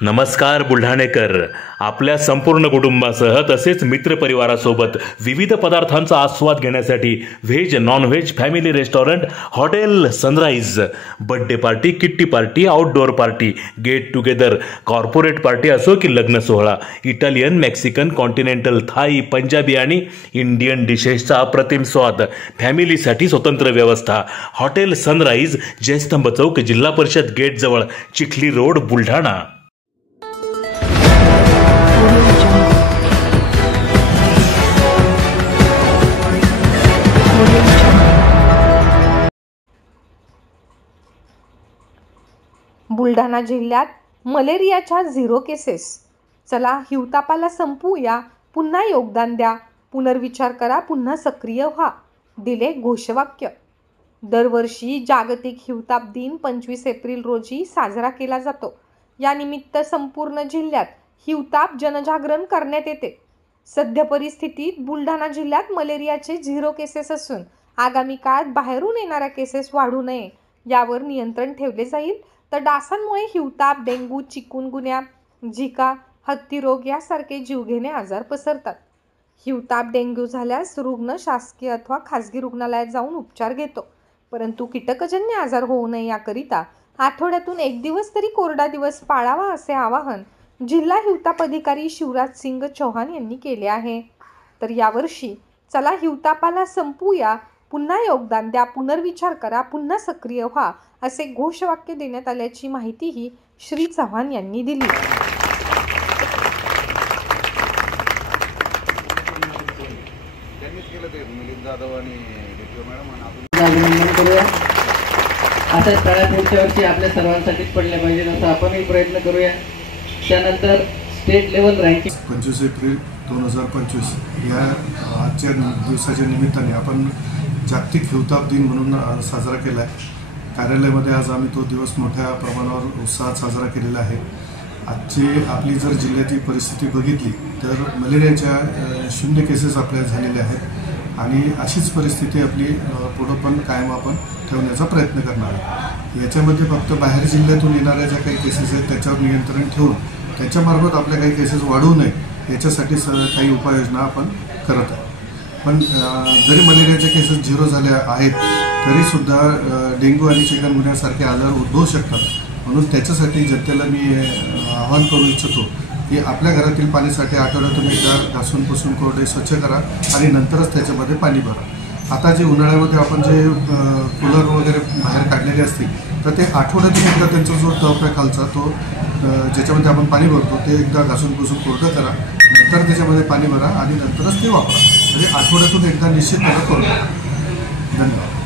नमस्कार बुलढाणेकर, आपल्या संपूर्ण कुटुंबासह तसेच मित्रपरिवारासोबत विविध पदार्थांचा आस्वाद घेण्यासाठी veg non veg family restaurant hotel sunrise birthday party, kitty party, outdoor party, get together, corporate party असो की लग्न सोहळा, Italian, Mexican, continental, Thai, Punjabi आणि इंडियन डिशेसचा अप्रतिम स्वाद, फॅमिलीसाठी स्वतंत्र व्यवस्था. हॉटेल सनराइज, जयस्तंभ चौक, जिल्हा परिषद गेट जवळ, चिखली रोड, बुलढाणा. बुलढाणा जिल्ह्यात मलेरियाच्या 0 केसेस. चला हिवतापाला संपवूया, पुन्हा योगदान द्या, पुनर्विचार करा, पुन्हा सक्रिय व्हा, दिले घोषवाक्य. दरवर्षी जागतिक हिवताप दिन 25 एप्रिल रोजी साजरा केला जातो. या निमित्त संपूर्ण जिल्ह्यात हिवताप जनजागरण करण्यात येते. सध्या परिस्थितीत बुलढाणा जिल्ह्यात मलेरियाचे 0 केसेस असून आगामी काळात बाहेरून येणाऱ्या केसेस वाढू नये यावर नियंत्रण ठेवले जाईल. तर डासांमुळे हिवताप, डेंग्यू, चिकुनगुन्या, झिका, हत्तीरोग यासारखे जीवघेणे आजार पसरतात. हिवताप, डेंग्यू झाल्यास रुग्ण शासकीय अथवा खासगी रुग्णालयात जाऊन उपचार घेतो. परंतु कीटकजन्य आजार होऊ नये याकरिता आठवड्यातून 1 दिवस तरी कोरडा दिवस पाळावा, असे आवाहन जिल्हा हिवताप अधिकारी शिवराज सिंग चौहान यांनी केले आहे. तर यावर्षी चला हिवतापाला संपवूया, पुन्हा योगदान द्या, पुनर्विचार करा, पुन्हा सक्रिय व्हा, असे घोषवाक्य देण्यात आल्याची माहितीही श्री चव्हाण यांनी दिली. अशाच शाळा पुढच्या वर्षी आपल्या सर्वांसाठीच पडल्या पाहिजे, असं आपणही प्रयत्न करूया. त्यानंतर स्टेट लेवल रँकिंग 25 एप्रिल 2025 या आजच्या दिवसाच्या निमित्ताने आपण जागतिक हिवताप दिन म्हणून साजरा केला आहे. कार्यालयामध्ये आज आम्ही तो दिवस मोठ्या प्रमाणावर उत्साहात साजरा केलेला आहे. आजची आपली जर जिल्ह्यातील परिस्थिती बघितली तर मलेरियाच्या 0 केसेस आपल्या झालेल्या आहेत आणि अशीच परिस्थिती आपली पुढं पण कायम आपण ठेवण्याचा प्रयत्न करणार आहे. याच्यामध्ये फक्त बाहेर जिल्ह्यातून येणाऱ्या ज्या काही केसेस आहेत त्याच्यावर नियंत्रण ठेवून त्याच्यामार्फत आपल्या काही केसेस वाढवू नये याच्यासाठी काही उपाययोजना आपण करत आहे. पण जरी मलेरियाच्या केसेस 0 झाल्या आहेत तरीसुद्धा डेंग्यू आणि चिकनगुन्यासारखे आजार उद्भवू शकतात. म्हणून त्याच्यासाठी जनतेला मी आवाहन करू इच्छितो की आपल्या घरातील पाणीसाठे आठवड्यातून एकदा घासून पुसून कोरडे स्वच्छ करा आणि नंतरच त्याच्यामध्ये पाणी भरा. आता जे उन्हाळ्यामध्ये आपण जे कूलर वगैरे बाहेर काढलेले असतील तर ते आठवड्यातून एकदा त्यांचा जो टप आहे खालचा तो ज्याच्यामध्ये आपण पाणी भरतो ते एकदा घासून पुसून कोरडं करा, नंतर त्याच्यामध्ये पाणी भरा आणि नंतरच ते वापरा. म्हणजे आठवड्यातून एकदा निश्चितपणे करू. धन्यवाद.